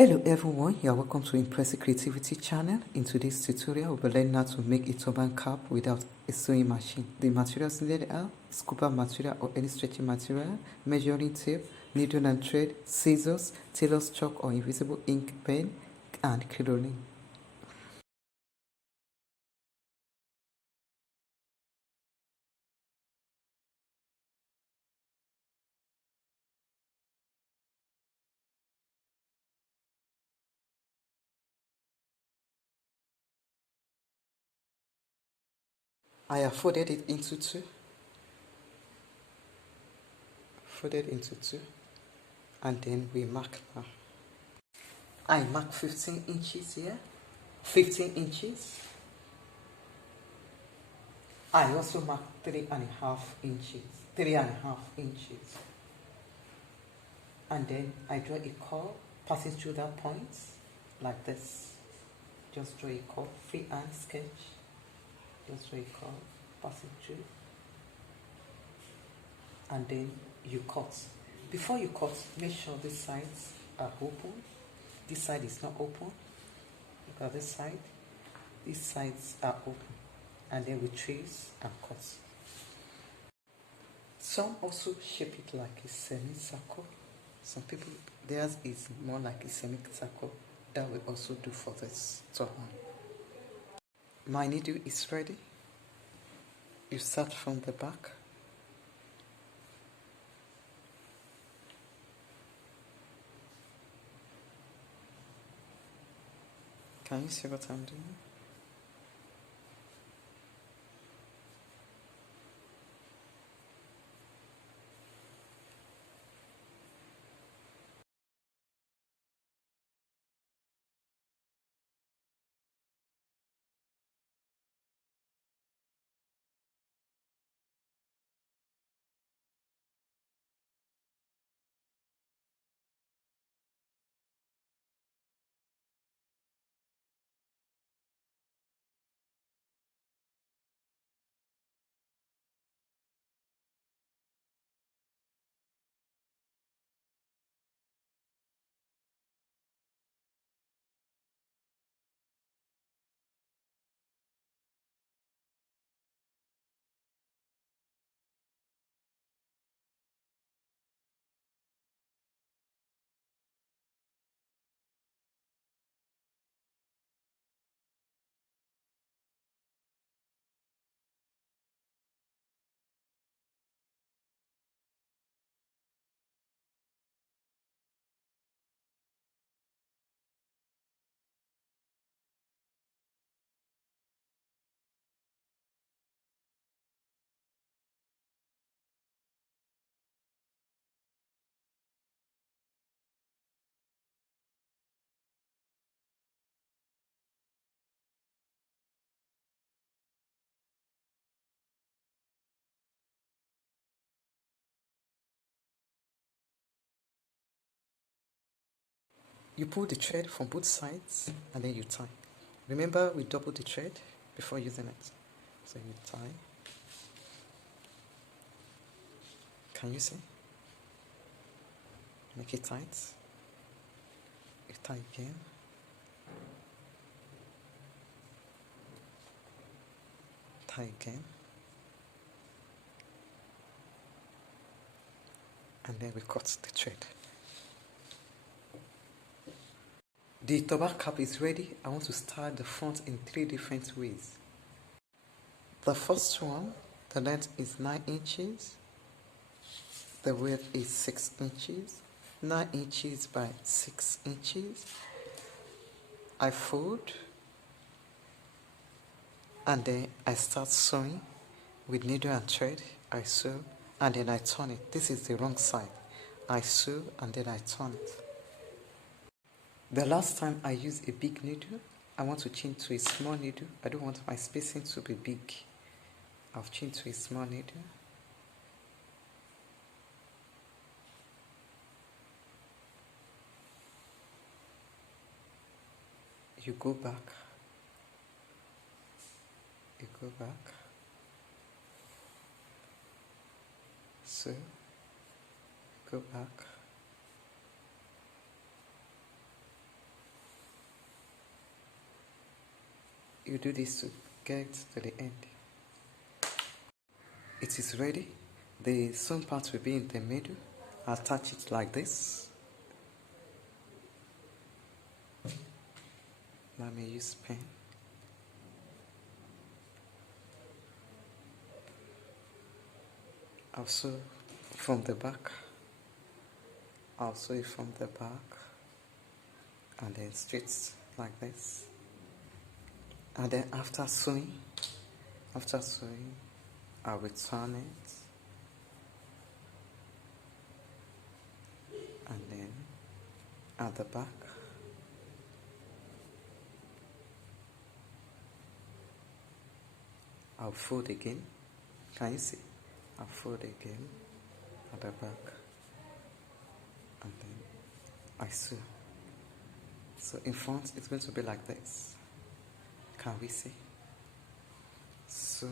Hello everyone, you are welcome to Impressive Creativity channel. In today's tutorial, we'll be learning how to make a turban cap without a sewing machine. The materials needed are scuba material or any stretching material, measuring tape, needle and thread, scissors, tailor's chalk or invisible ink pen, and crinoline. I have folded it into two, and then we mark now. I mark 15 inches here, 15 inches. I also mark 3.5 inches, and then I draw a curve passing through that point like this. Just draw a curve, freehand sketch. Just draw a curve passing through, and then you cut. Before you cut, make sure these sides are open. This side is not open. Look at this side. These sides are open, and then we trace and cut. Some also shape it like a semicircle. Some people, theirs is more like a semicircle. That will also do for this turban. My needle is ready. You start from the back. Can you see what I'm doing? You pull the thread from both sides and then you tie. Remember, we double the thread before using it. So you tie. Can you see? Make it tight. You tie again. Tie again. And then we cut the thread. The turban cap is ready. I want to start the front in 3 different ways. The first one, the length is 9 inches. The width is 6 inches. 9 inches by 6 inches. I fold. And then I start sewing with needle and thread. I sew and then I turn it. This is the wrong side. I sew and then I turn it. The last time I used a big needle, I want to change to a small needle. I don't want my spacing to be big. I've changed to a small needle. You go back. You go back. So, go back. you do this to get to the end. It is ready. The sewn part will be in the middle. Attach it like this. Let me use pen. I'll sew from the back. I'll sew it from the back and then straight like this. And then after sewing, I'll return it. And then at the back, I'll fold again. Can you see? I'll fold again at the back. And then I sew. So in front, it's going to be like this. Can we see? So,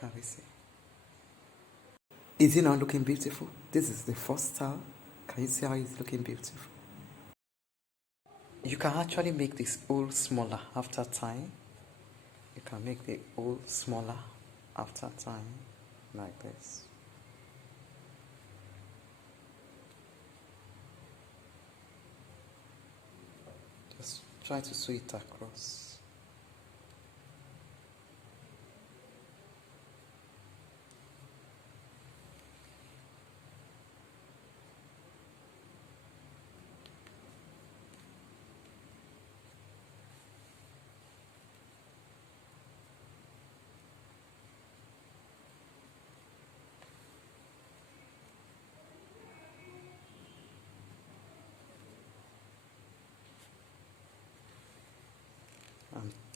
can we see? Is it not looking beautiful? This is the first style. Can you see how it's looking beautiful? You can actually make this hole smaller after time. You can make the hole smaller after time, like this. Just try to sew it across.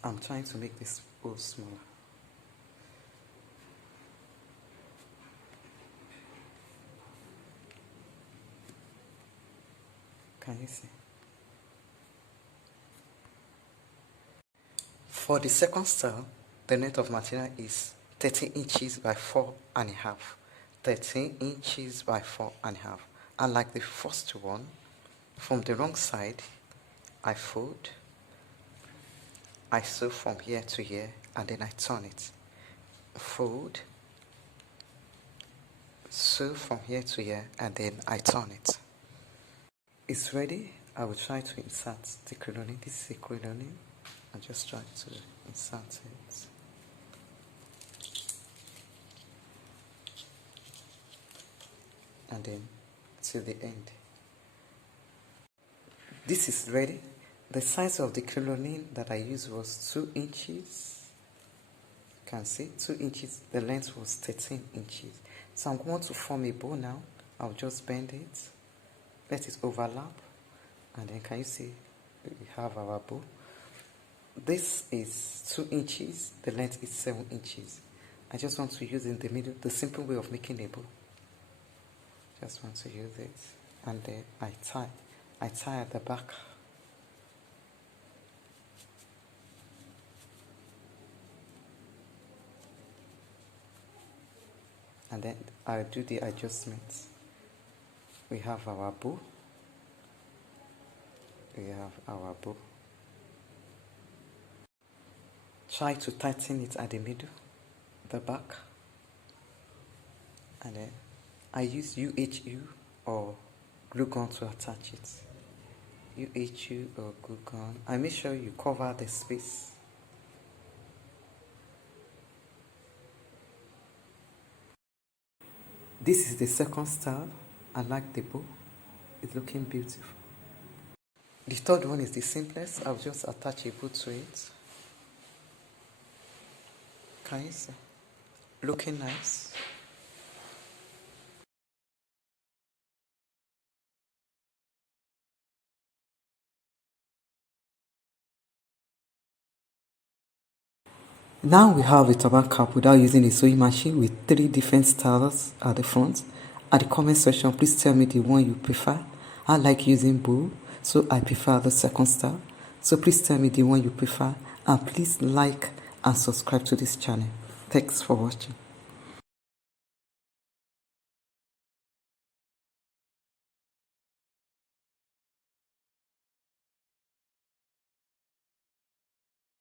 I'm trying to make this hole smaller. Can you see? For the second style, the length of material is 13 inches by 4.5. 13 inches by 4.5. And like the first one, from the wrong side, I fold. I sew from here to here, and then I turn it. Fold, sew from here to here, and then I turn it. It's ready. I will try to insert the crinoline. This is a crinoline. I'll just try to insert it. And then to the end. This is ready. The size of the crinoline that I used was 2 inches. You can see 2 inches. The length was 13 inches. So I'm going to form a bow now. I'll just bend it, let it overlap, and then can you see we have our bow. This is 2 inches. The length is 7 inches. I just want to use in the middle the simple way of making a bow. Just want to use it, and then I tie at the back. And then I'll do the adjustments. We have our bow. Try to tighten it at the middle, the back. And then I use UHU or glue gun to attach it. UHU or glue gun. I make sure you cover the space. This is the second style. I like the bow. It's looking beautiful. The third one is the simplest. I'll just attach a bow to it. Can you see? Looking nice. Now we have a turban cap without using a sewing machine with 3 different styles at the front. At the comment section, please tell me the one you prefer. I like using bow, so I prefer the second style. So please tell me the one you prefer, and please like and subscribe to this channel. Thanks for watching.